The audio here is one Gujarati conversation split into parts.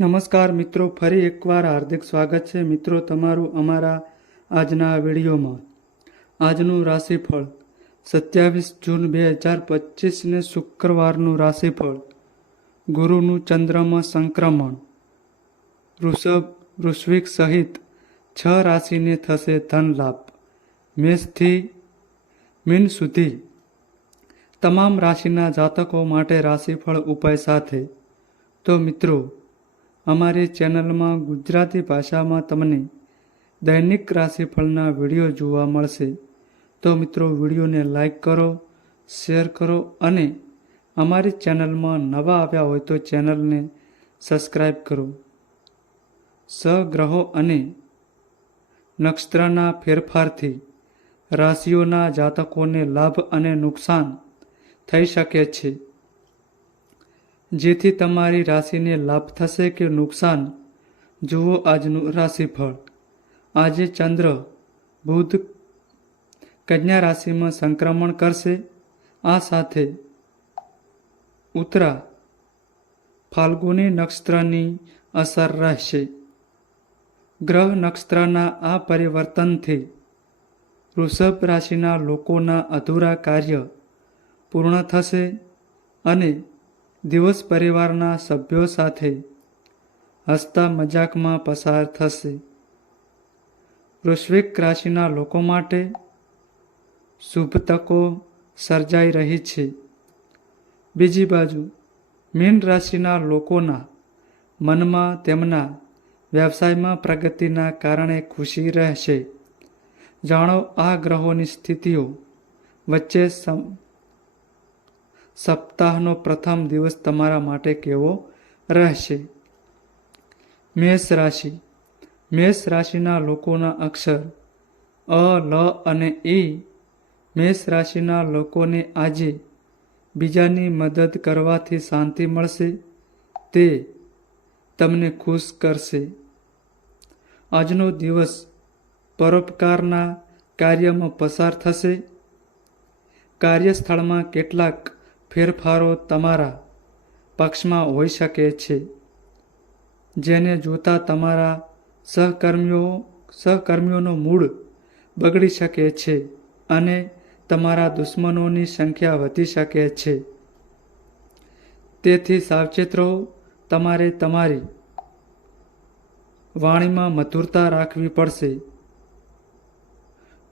નમસ્કાર મિત્રો, ફરી એકવાર હાર્દિક સ્વાગત છે. મિત્રો, તમારું અમારા આજના વિડીયોમાં. આજનું રાશિફળ સત્યાવીસ જૂન બે હજાર પચીસને શુક્રવારનું રાશિફળ. ગુરુનું ચંદ્રમાં સંક્રમણ. વૃષભ વૃશ્વિક સહિત છ રાશિને થશે ધન લાભ મેષથી મીન સુધી. તમામ રાશિના જાતકો માટે રાશિફળ ઉપાય સાથે. તો મિત્રો અમારી ચેનલમાં ગુજરાતી ભાષામાં તમને દૈનિક રાશિફળના વીડિયો જોવા મળશે. તો મિત્રો, વિડીયોને લાઈક કરો, શેર કરો અને અમારી ચેનલમાં નવા આવ્યા હોય તો ચેનલને સબસ્ક્રાઈબ કરો. સગ્રહો અને નક્ષત્રના ફેરફારથી રાશિઓના જાતકોને લાભ અને નુકસાન થઈ શકે છે. જેથી તમારી રાશિને લાભ થશે કે નુકસાન? જુઓ આજનું રાશિફળ. આજે ચંદ્ર, બુધ, કન્યા રાશિમાં સંક્રમણ કરશે. આ સાથે ઉત્તરા, ફાલ્ગુની નક્ષત્રની અસર રહેશે. ગ્રહ નક્ષત્રના આ પરિવર્તનથી વૃષભ રાશિના લોકોના અધૂરા કાર્ય પૂર્ણ થશે અને દિવસ પરિવારના સભ્યો સાથે હસતા મજાકમાં પસાર થશે. વૃશ્વિક રાશિના લોકો માટે શુભ તકો સર્જાઈ રહી છે. બીજી બાજુ, મીન રાશિના લોકોના મનમાં તેમના વ્યવસાયમાં પ્રગતિના કારણે ખુશી રહેશે. જાણો આ ગ્રહોની સ્થિતિઓ વચ્ચે સમ સપ્તાહનો પ્રથમ દિવસ તમારા માટે કેવો રહેશે? મેષ રાશિ. મેષ રાશિના લોકોના અક્ષર અ, લ અને ઈ મેષ રાશિના લોકોને આજે બીજાની મદદ કરવાથી શાંતિ મળશે. તે તમને ખુશ કરશે. આજનો દિવસ પરોપકારના કાર્યમાં પસાર થશે. કાર્યસ્થળમાં કેટલાક ફેરફારો તમારા પક્ષમાં હોઈ શકે છે. જેને જોતા તમારા સહકર્મીઓ, સહકર્મીઓનો મૂડ બગડી શકે છે અને તમારા દુશ્મનોની સંખ્યા વધી શકે છે. તેથી સાવચેત રહો, તમારે તમારી વાણીમાં મધુરતા રાખવી પડશે.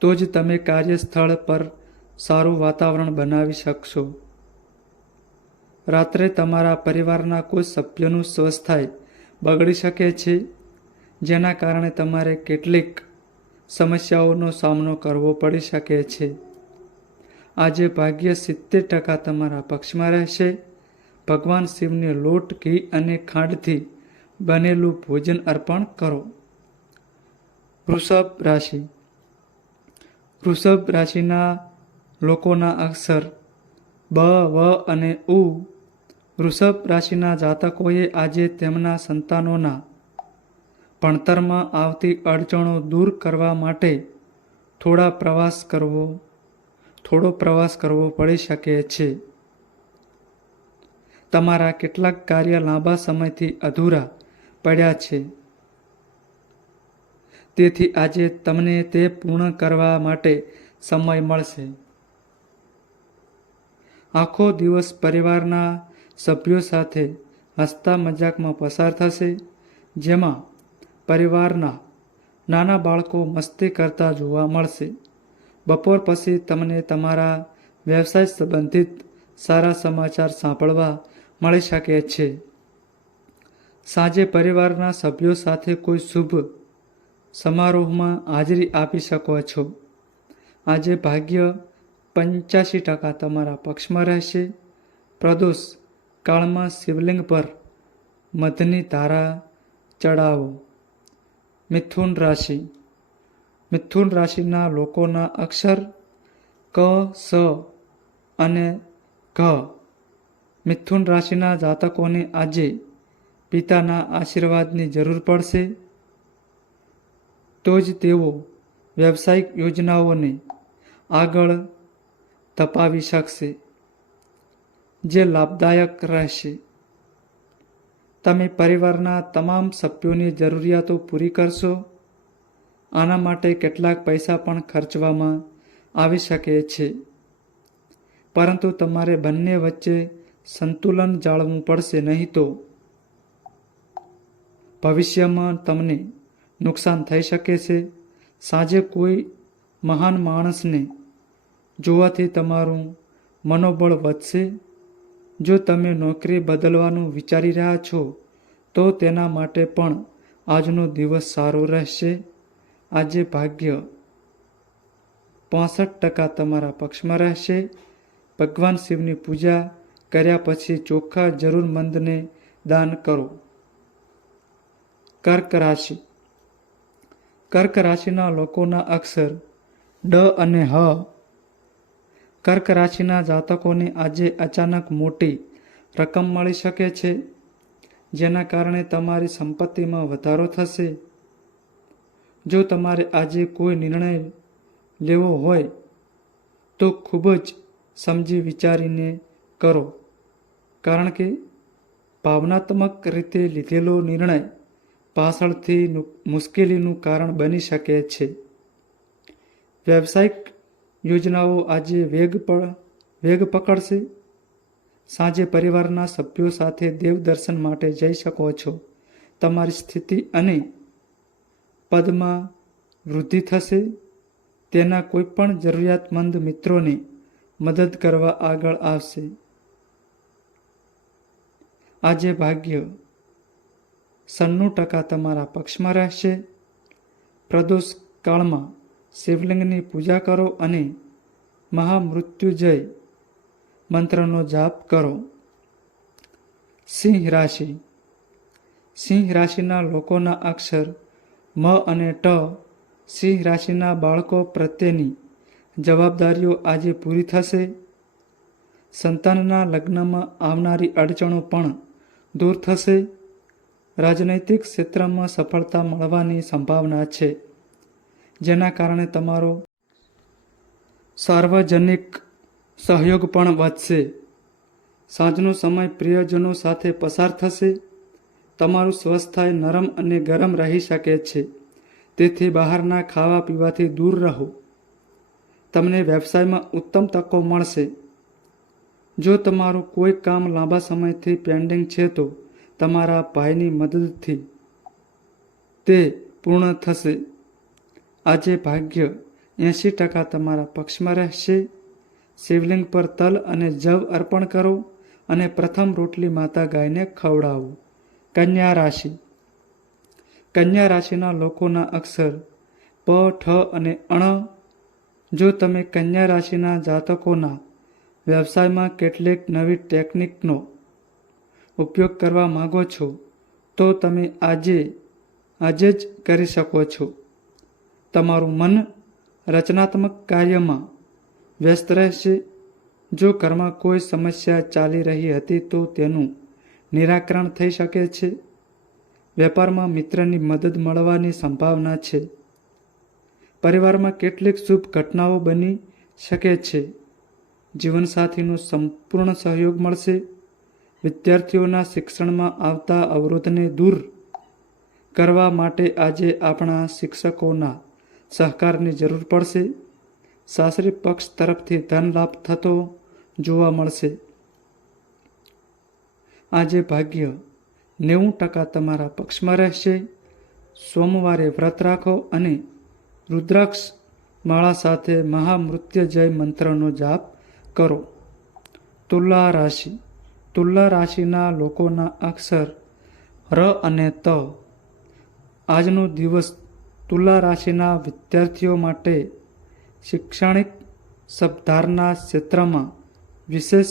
તો જ તમે કાર્યસ્થળ પર સારું વાતાવરણ બનાવી શકશો. રાત્રે તમારા પરિવારના કોઈ સભ્યનું સ્વસ્થાય બગડી શકે છે, જેના કારણે તમારે કેટલીક સમસ્યાઓનો સામનો કરવો પડી શકે છે. આજે ભાગ્ય સિત્તેર ટકા તમારા પક્ષમાં રહેશે. ભગવાન શિવને લોટ, ઘી અને ખાંડથી બનેલું ભોજન અર્પણ કરો. વૃષભ રાશિ. વૃષભ રાશિના લોકોના અક્ષર બ, વ અને ઉ વૃષભ રાશિના જાતકોએ આજે તેમના સંતાનોના ભણતરમાં આવતી અડચણો દૂર કરવા માટે થોડા પ્રવાસ કરવો, થોડો પ્રવાસ કરવો પડી શકે છે. તમારા કેટલાક કાર્ય લાંબા સમયથી અધૂરા પડ્યા છે. તેથી આજે તમને તે પૂર્ણ કરવા માટે સમય મળશે. આખો દિવસ પરિવારના સભ્યો સાથે હસતા મજાકમાં પસાર થશે, જેમાં પરિવારના નાના બાળકો મસ્તી કરતા જોવા મળશે. બપોર પછી તમને તમારા વ્યવસાય સંબંધિત સારા સમાચાર સાંભળવા મળી શકે છે. સાંજે પરિવારના સભ્યો સાથે કોઈ શુભ સમારોહમાં હાજરી આપી શકો છો. આજે ભાગ્ય પંચ્યાસી ટકા તમારા પક્ષમાં રહેશે. પ્રદોષ કાળમાં શિવલિંગ પર મધની ધારા ચડાવો. મિથુન રાશિ. મિથુન રાશિના લોકોના અક્ષર ક, સ અને ઘ. મિથુન રાશિના જાતકોને આજે પિતાના આશીર્વાદની જરૂર પડશે. તો જ તેઓ વ્યવસાયિક યોજનાઓને આગળ ધપાવી શકશે. જે લાભદાયક રહેશે. તમે પરિવારના તમામ સભ્યોની જરૂરિયાતો પૂરી કરશો. આના માટે કેટલાક પૈસા પણ ખર્ચવામાં આવી શકે છે. પરંતુ તમારે બંને વચ્ચે સંતુલન જાળવવું પડશે નહીં તો. ભવિષ્યમાં તમને નુકસાન થઈ શકે છે. સાંજે કોઈ મહાન માણસને જોવાથી તમારું મનોબળ વધશે. જો તમે નોકરી બદલવાનું વિચારી રહ્યા છો, તો તેના માટે પણ આજનો દિવસ સારો રહેશે. આજે ભાગ્ય પાસઠ ટકા તમારા પક્ષમાં રહેશે. ભગવાન શિવની પૂજા કર્યા પછી ચોખ્ખા જરૂરમંદને દાન કરો. કર્ક રાશિ. કર્ક રાશિના લોકોના અક્ષર ડ અને હ કર્ક રાશિના જાતકોને આજે અચાનક મોટી રકમ મળી શકે છે, જેના કારણે તમારી સંપત્તિમાં વધારો થશે. જો તમારે આજે કોઈ નિર્ણય લેવો હોય, તો ખૂબ જ સમજી વિચારીને કરો, કારણ કે ભાવનાત્મક રીતે લીધેલો નિર્ણય પાછળથી મુશ્કેલીનું કારણ બની શકે છે. વ્યવસાયિક યોજનાઓ આજે વેગ પર વેગ પકડશે. સાંજે પરિવારના સભ્યો સાથે દેવ દર્શન માટે જઈ શકો છો. તમારી સ્થિતિ અને પદમાં વૃદ્ધિ થશે. તેના કોઈપણ જરૂરિયાતમંદ મિત્રોને મદદ કરવા આગળ આવશે. આજે ભાગ્ય સન્નું ટકા તમારા પક્ષમાં રહેશે. પ્રદોષ કાળમાં શિવલિંગની પૂજા કરો અને મહામૃત્યુજય મંત્રનો જાપ કરો. સિંહ રાશિ. સિંહ રાશિના લોકોના અક્ષર મ અને ટ. સિંહ રાશિના બાળકો પ્રત્યેની જવાબદારીઓ આજે પૂરી થશે. સંતાનના લગ્નમાં આવનારી અડચણો પણ દૂર થશે. રાજનૈતિક ક્ષેત્રમાં સફળતા મળવાની સંભાવના છે. જેના કારણે તમારો સાર્વજનિક સહયોગ પણ વધશે. સાંજનો સમય પ્રિયજનો સાથે પસાર થશે. તમારું સ્વસ્થાય નરમ અને ગરમ રહી શકે છે. તેથી બહારના ખાવા પીવાથી દૂર રહો. તમને વ્યવસાયમાં ઉત્તમ તકો મળશે. જો તમારું કોઈ કામ લાંબા સમયથી પેન્ડિંગ છે તો તમારા ભાઈની મદદથી તે પૂર્ણ થશે. આજે ભાગ્ય એંશી ટકા તમારા પક્ષમાં રહેશે. શિવલિંગ પર તલ અને જવ અર્પણ કરો અને પ્રથમ રોટલી માતા ગાયને ખવડાવો. કન્યા રાશિ. કન્યા રાશિના લોકોના અક્ષર પ, ઠ અને અણ. જો તમે કન્યા રાશિના જાતકોના વ્યવસાયમાં કેટલીક નવી ટેકનિકનો ઉપયોગ કરવા માંગો છો, તો તમે આજે આજે જ કરી શકો છો. તમારું મન રચનાત્મક કાર્યમાં વ્યસ્ત રહેશે. જો ઘરમાં કોઈ સમસ્યા ચાલી રહી હતી તો તેનું નિરાકરણ થઈ શકે છે. વેપારમાં મિત્રની મદદ મળવાની સંભાવના છે. પરિવારમાં કેટલીક શુભ ઘટનાઓ બની શકે છે. જીવનસાથીનો સંપૂર્ણ સહયોગ મળશે. વિદ્યાર્થીઓના શિક્ષણમાં આવતા અવરોધને દૂર કરવા માટે આજે આપણા શિક્ષકોના સહકારની જરૂર પડશે. સાસરી પક્ષ તરફથી ધન લાભ થતો જોવા મળશે. આજે ભાગ્ય નેવું ટકા તમારા પક્ષમાં રહેશે. સોમવારે વ્રત રાખો અને રુદ્રાક્ષ માળા સાથે મહામૃત્યુજય મંત્રનો જાપ કરો. તુલા રાશિ. તુલા રાશિના લોકોના અક્ષર ર અને ત. આજનો દિવસ તુલા રાશિના વિદ્યાર્થીઓ માટે શૈક્ષણિક શબ્દારના ક્ષેત્રમાં વિશેષ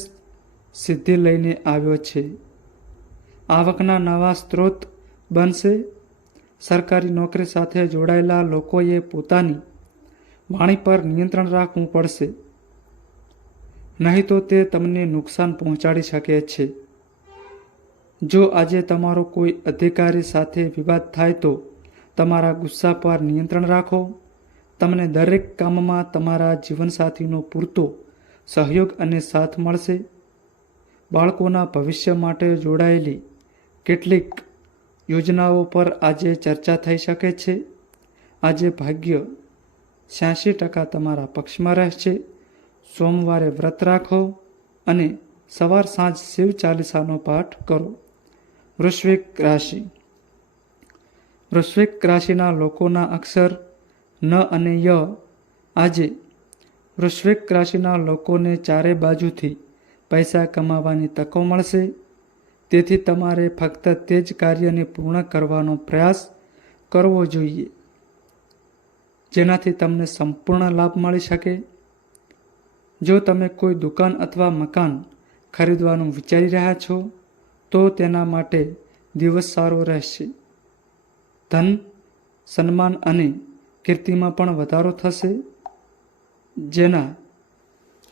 સિદ્ધિ લઈને આવ્યો છે. આવકના નવા સ્ત્રોત બનશે. સરકારી નોકરી સાથે જોડાયેલા લોકોએ પોતાની વાણી પર નિયંત્રણ રાખવું પડશે. નહીં તો તે તમને નુકસાન પહોંચાડી શકે છે. જો આજે તમારો કોઈ અધિકારી સાથે વિવાદ થાય તો તમારા ગુસ્સા પર નિયંત્રણ રાખો. તમને દરેક કામમાં તમારા જીવનસાથીનો પૂરતો સહયોગ અને સાથ મળશે. બાળકોના ભવિષ્ય માટે જોડાયેલી કેટલીક યોજનાઓ પર આજે ચર્ચા થઈ શકે છે. આજે ભાગ્ય છ્યાસી ટકા તમારા પક્ષમાં રહેશે. સોમવારે વ્રત રાખો અને સવાર સાંજ શિવ ચાલીસાનો પાઠ કરો. વૃશ્વિક રાશિ વૃશ્વિક રાશિના લોકોના અક્ષર ન અને ય. આજે વૃશ્વિક રાશિના લોકોને ચારે બાજુથી પૈસા કમાવાની તકો મળશે. તેથી તમારે ફક્ત તે જ કાર્યને પૂર્ણ કરવાનો પ્રયાસ કરવો જોઈએ. જેનાથી તમને સંપૂર્ણ લાભ મળી શકે. જો તમે કોઈ દુકાન અથવા મકાન ખરીદવાનું વિચારી રહ્યા છો, તો તેના માટે દિવસ સારો રહેશે. ધન, સન્માન અને કીર્તિમાં પણ વધારો થશે, જેના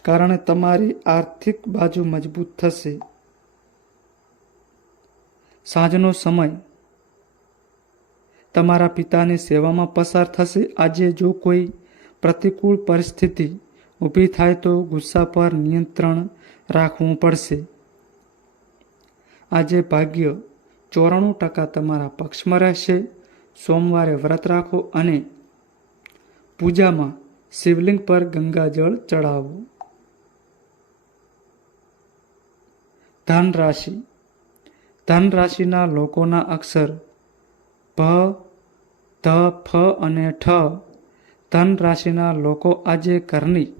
કારણે તમારી આર્થિક બાજુ મજબૂત થશે. સાંજનો સમય તમારા પિતાની સેવામાં પસાર થશે. આજે જો કોઈ પ્રતિકૂળ પરિસ્થિતિ ઊભી થાય તો ગુસ્સા પર નિયંત્રણ રાખવું પડશે. આજે ભાગ્ય ચોરાણું ટકા તમારા પક્ષમાં રહેશે. સોમવારે વ્રત રાખો અને પૂજામાં શિવલિંગ પર ગંગાજળ ચડાવો. ધન રાશિ ધન રાશિના લોકોના અક્ષર ભ ધ, ફ અને ઠ. ધન રાશિના લોકો આજે ઘરની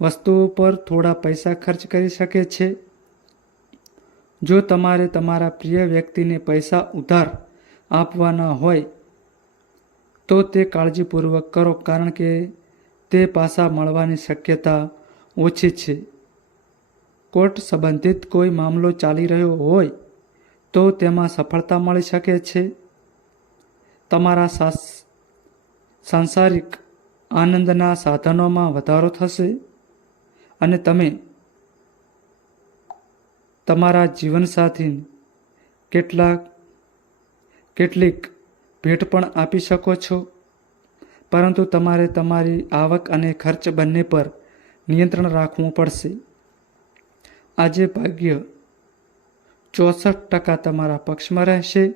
વસ્તુઓ પર થોડા પૈસા ખર્ચ કરી શકે છે. જો તમારે તમારા પ્રિય વ્યક્તિને પૈસા ઉધાર આપવાના હોય તો તે કાળજીપૂર્વક કરો, કારણ કે તે પાસા મળવાની શક્યતા ઓછી છે. કોર્ટ સંબંધિત કોઈ મામલો ચાલી રહ્યો હોય તો તેમાં સફળતા મળી શકે છે. તમારા સાસ, સાંસારિક આનંદના સાધનોમાં વધારો થશે અને તમે તમારા જીવનસાથી કેટલાક, કેટલીક ભેટ પણ આપી શકો છો. પરંતુ તમારે તમારી આવક અને ખર્ચ બંને પર નિયંત્રણ રાખવું પડશે. આજે ભાગ્ય ચોસઠ ટકા તમારા પક્ષમાં રહેશે.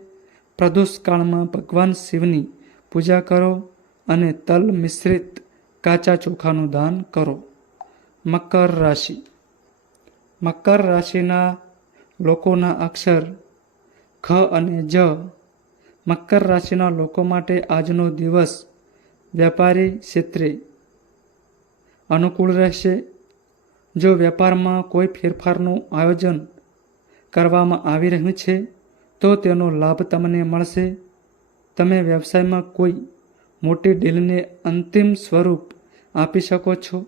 પ્રદોષકાળમાં ભગવાન શિવની પૂજા કરો અને તલ મિશ્રિત કાચા ચોખાનું દાન કરો. મકર રાશિ. મકર રાશિના લોકોના અક્ષર ખ અને જ મકર રાશિના લોકો માટે આજનો દિવસ વેપારી ક્ષેત્રે અનુકૂળ રહેશે. જો વેપારમાં કોઈ ફેરફારનું આયોજન કરવામાં આવી રહ્યું છે, તો તેનો લાભ તમને મળશે. તમે વ્યવસાયમાં કોઈ મોટી ડીલને અંતિમ સ્વરૂપ આપી શકો છો,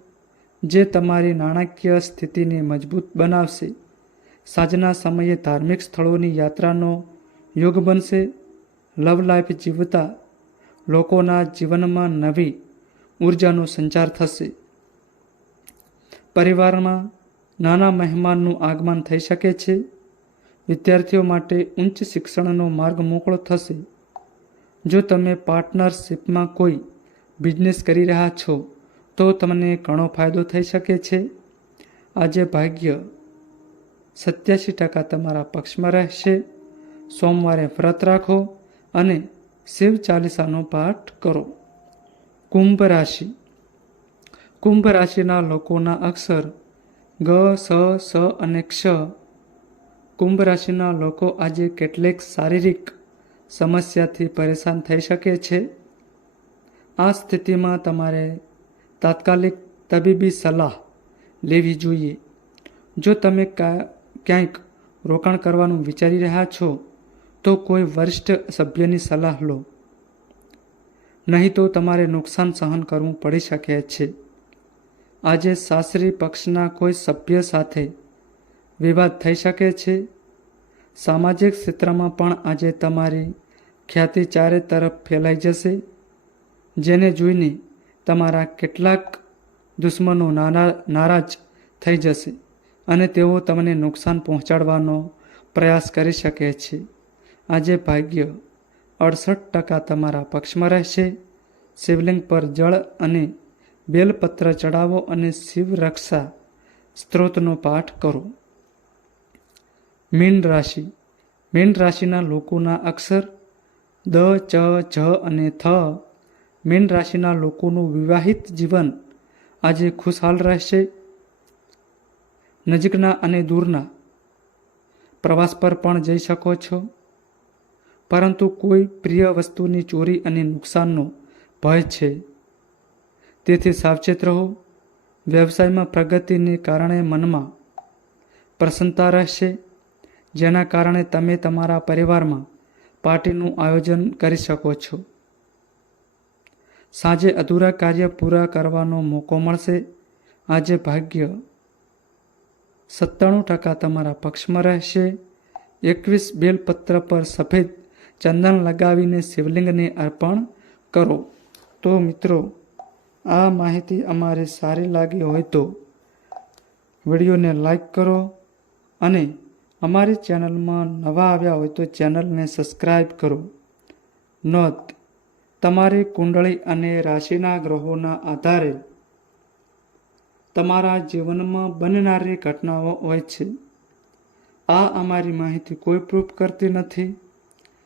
જે તમારી નાણાકીય સ્થિતિને મજબૂત બનાવશે. સાંજના સમયે ધાર્મિક સ્થળોની યાત્રાનો યોગ બનશે. લવ લાઈફ જીવતા લોકોના જીવનમાં નવી ઉર્જાનો સંચાર થશે. પરિવારમાં નાના મહેમાનનું આગમન થઈ શકે છે. વિદ્યાર્થીઓ માટે ઉચ્ચ શિક્ષણનો માર્ગ મોકળો થશે. જો તમે પાર્ટનરશિપમાં કોઈ બિઝનેસ કરી રહ્યા છો, તો તમને ઘણો ફાયદો થઈ શકે છે. આજે ભાગ્ય સત્યાસી ટકા તમારા પક્ષમાં રહેશે. સોમવારે વ્રત રાખો. અને શિવ ચાલીસાનો પાઠ કરો. કુંભ રાશિ. કુંભ રાશિના લોકોના અક્ષર ગ, સ સ અને ક્ષ. કુંભ રાશિના લોકો આજે કેટલીક શારીરિક સમસ્યાથી પરેશાન થઈ શકે છે. આ સ્થિતિમાં તમારે તાત્કાલિક તબીબી સલાહ લેવી જોઈએ. જો તમે ક્યાંક રોકાણ કરવાનું વિચારી રહ્યા છો તો કોઈ વરિષ્ઠ સભ્યની સલાહ લો. નહીં તો તમારે નુકસાન સહન કરવું પડી શકે છે. આજે સાસરી પક્ષના કોઈ સભ્ય સાથે વિવાદ થઈ શકે છે? સામાજિક ક્ષેત્રમાં પણ આજે તમારી ખ્યાતિ ચારે તરફ ફેલાઈ જશે, જેને જોઈને તમારા કેટલાક દુશ્મનો નાના, નારાજ થઈ જશે અને તેઓ તમને નુકસાન પહોંચાડવાનો પ્રયાસ કરી શકે છે. આજે ભાગ્ય અડસઠ ટકા તમારા પક્ષમાં રહેશે. શિવલિંગ પર જળ અને બેલપત્ર ચડાવો અને શિવ રક્ષા સ્ત્રોતનો પાઠ કરો. મીન રાશિ. મીન રાશિના લોકોના અક્ષર દ, ચ જ અને થ. મીન રાશિના લોકોનું વિવાહિત જીવન આજે ખુશહાલ રહેશે. નજીકના અને દૂરના પ્રવાસ પર પણ જઈ શકો છો. પરંતુ કોઈ પ્રિય વસ્તુની ચોરી અને નુકસાનનો ભય છે. તેથી સાવચેત રહો. વ્યવસાયમાં પ્રગતિને કારણે મનમાં પ્રસન્નતા રહેશે, જેના કારણે તમે તમારા પરિવારમાં પાર્ટીનું આયોજન કરી શકો છો. સાંજે અધૂરા કાર્ય પૂરા કરવાનો મોકો મળશે. આજે ભાગ્ય સત્તાણું ટકા તમારા પક્ષમાં રહેશે. એકવીસ બેલપત્ર પર સફેદ ચંદન લગાવીને શિવલિંગને અર્પણ કરો. તો મિત્રો, આ માહિતી અમારે સારી લાગી હોય તો વિડીયોને લાઈક કરો અને અમારી ચેનલમાં નવા આવ્યા હોય તો ચેનલને સબસ્ક્રાઈબ કરો. નોંધ, તમારી કુંડળી અને રાશિના ગ્રહોના આધારે તમારા જીવનમાં બનનારી ઘટનાઓ હોય છે. આ અમારી માહિતી કોઈ પ્રૂફ કરતી નથી.